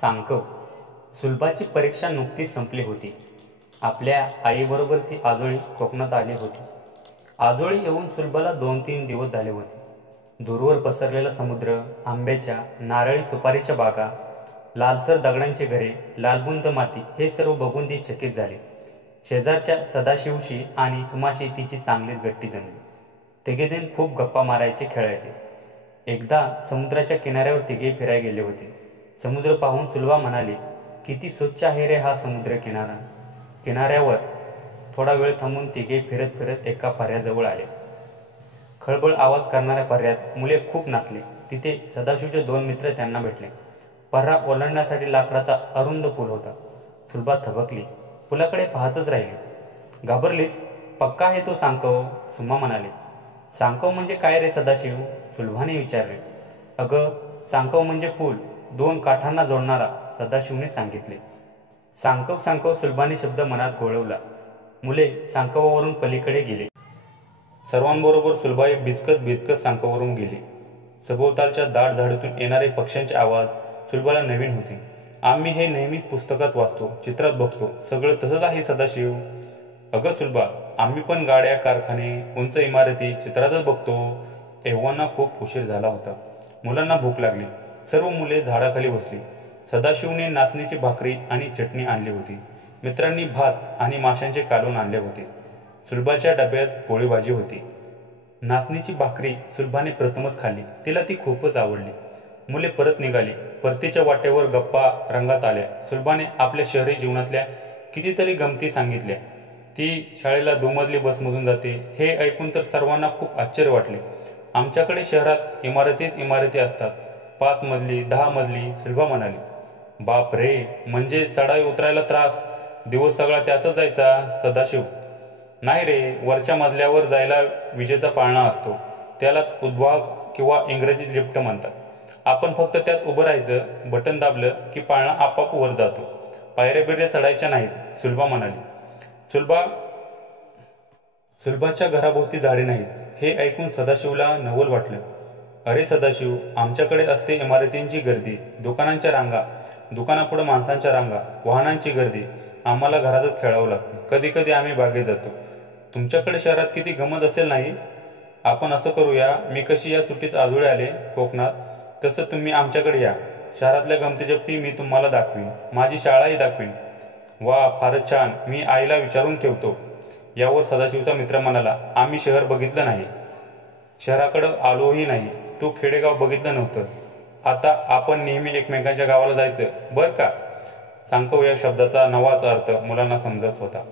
सांकव. सुलभाची परीक्षा नुकतीच संपली होती. आपल्या आईबरोबर ती आजोळी कोकणात आली होती. आजोळी येऊन सुलभाला 2-3 दिवस झाले होते. दूरवर पसरलेला समुद्र, आंब्याच्या, नारळी सुपारीच्या बागा, लालसर दगडांची घरे, लालबुंद माती हे सर्व बघून ती चकित झाली. शेजारच्या सदाशिवशी आणि सुमाशी तिची चांगलीच गट्टी जमली. तिघेजण खूप गप्पा मारायचे, खेळायचे. एकदा समुद्राच्या किनाऱ्यावर तिघे फिरायला गेले होते. समुद्र पाहून सुलभा म्हणाली, किती स्वच्छ आहे रे हा समुद्र किनारा. किनाऱ्यावर थोडा वेळ थांबून तिघे फिरत फिरत एका पर्याजवळ आले. खळबळ आवाज करणाऱ्या पर्यात मुले खूप नाचले. तिथे सदाशिवचे 2 मित्र त्यांना भेटले. पर्रा ओलांडण्यासाठी लाकडाचा अरुंद पूल होता. सुलभा थबकली, पुलाकडे पाहतच राहिली. घाबरलीस? पक्का आहे तो सांकव, सुमा म्हणाले. सांकव म्हणजे काय रे सदाशिव? सुलभाने विचारले. अगं, सांकव म्हणजे पूल, 2 काठांना जोडणारा, सदाशिवने सांगितले. सांकव सांकव सुलभाने शब्द मनात घोळवला. मुले सांकवावरून पलीकडे गेले. सर्वांबरोबर सुलभाई भिजकत भिजकत सांकवावरून गेली. सभोवतालच्या दाट झाडीतून येणारे पक्ष्यांचे आवाज सुलभाला नवीन होते. आम्ही हे नेहमीच पुस्तकात वाचतो, चित्रात बघतो, सगळं तसंच आहे सदाशिव. अगं सुलभा, आम्ही पण गाड्या, कारखाने, उंच इमारती चित्रातच बघतो. एव्हाना खूप उशीर झाला होता. मुलांना भूक लागली. सर्व मुले झाडाखाली बसली. सदाशिवने नाचणीची भाकरी आणि चटणी आणली होती. मित्रांनी भात आणि माशांचे कालवण आणले होते. सुलभाच्या डब्यात पोळी भाजी होती. नाचणीची भाकरी सुलभाने प्रथमच खाल्ली. तिला ती खूपच आवडली. मुले परत निघाली. परतीच्या वाटेवर गप्पा रंगात आल्या. सुलभाने आपल्या शहरी जीवनातल्या कितीतरी गमती सांगितल्या. ती शाळेला 2 मजली बसमधून जाते हे ऐकून तर सर्वांना खूप आश्चर्य वाटले. आमच्याकडे शहरात इमारतीच इमारती असतात, 5 मजली, 10 मजली, सुलभा म्हणाली. बाप रे, म्हणजे चढाई उतरायला त्रास, दिवस सगळा त्यातच जायचा. सदाशिव. नाही रे, वरच्या मजल्यावर जायला विजेचा पाळणा असतो, त्यालाच उद्वाहक किंवा इंग्रजीत लिफ्ट म्हणतात. आपण फक्त त्यात उभं राहायचं, बटन दाबलं की पाळणा आपोआप वर जातो. पायऱ्या बिऱ्या चढायच्या नाहीत, सुलभा म्हणाली. सुलभाच्या घराभोवती झाडे नाहीत हे ऐकून सदाशिवला नवल वाटलं. अरे सदाशिव, आमच्याकडे असते इमारतींची गर्दी, दुकानांच्या रांगा, दुकानापुढे माणसांच्या रांगा, वाहनांची गर्दी. आम्हाला घरातच खेळावं लागतं. कधी कधी आम्ही बागेत जातो. तुमच्याकडे शहरात किती गमत असेल नाही? आपण असं करूया, मी कशी या सुट्टीत आजोळे आले कोकणात, तसं तुम्ही आमच्याकडे या. शहरातल्या गमती जप्ती मी तुम्हाला दाखवीन, माझी शाळाही दाखवीन. वा, फारच छान, मी आईला विचारून ठेवतो. यावर सदाशिवचा मित्र म्हणाला, आम्ही शहर बघितलं नाही, शहराकडं आलोही नाही. तू खेडेगाव बघितलं नव्हतंस. आता आपण नेहमी एकमेकांच्या गावाला जायचं बरं का. सांकव या शब्दाचा नवाच अर्थ मुलांना समजत होता.